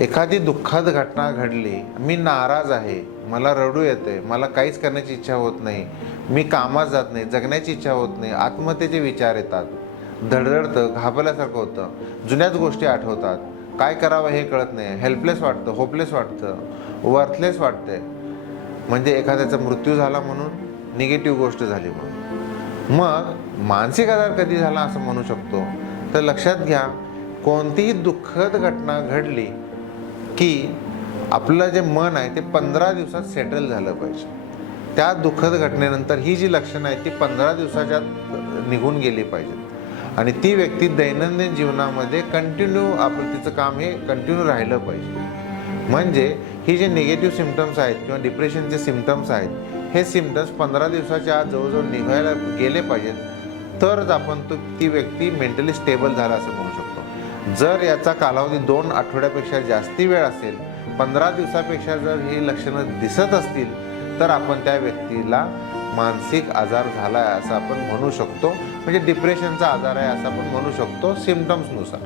एखादी दुःखद घटना घडली, मी नाराज आहे, मला रडू येते, मला काहीच करण्याची इच्छा होत नाही, मी कामात जात नाही, जगण्याची इच्छा होत नाही, आत्महत्येचे विचार येतात, धडधडतं, घाबरल्यासारखं होतं, जुन्याच गोष्टी आठवतात, काय करावं हे कळत नाही, हेल्पलेस वाटतं, होपलेस वाटतं, वर्थलेस वाटते. म्हणजे एखाद्याचा मृत्यू झाला म्हणून निगेटिव्ह गोष्ट झाली म्हणून. मग मानसिक आजार कधी झाला असं म्हणू शकतो तर लक्षात घ्या, कोणतीही दुःखद घटना घडली की आपलं जे मन आहे ते 15 दिवसात सेटल झालं पाहिजे. त्या दुःखद घटनेनंतर ही जी लक्षणं आहेत ती 15 दिवसाच्या निघून गेली पाहिजेत आणि ती व्यक्ती दैनंदिन जीवनामध्ये कंटिन्यू आपलं तिचं काम हे कंटिन्यू राहिलं पाहिजे. म्हणजे ही जे निगेटिव्ह सिम्पटम्स आहेत किंवा डिप्रेशनचे सिम्पटम्स आहेत हे सिम्पटम्स 15 दिवसाच्या आत जवळजवळ निघायला गेले पाहिजेत, तरच आपण ती व्यक्ती मेंटली स्टेबल झाला असं म्हणू शकतो. जर याचा कालावधी 2 आठवड्यापेक्षा जास्ती वेळ असेल, 15 दिवसापेक्षा जर ही लक्षणं दिसत असतील तर आपण त्या व्यक्तीला मानसिक आजार झाला आहे असं आपण म्हणू शकतो. म्हणजे डिप्रेशनचा आजार आहे असं आपण म्हणू शकतो सिम्पटम्सनुसार.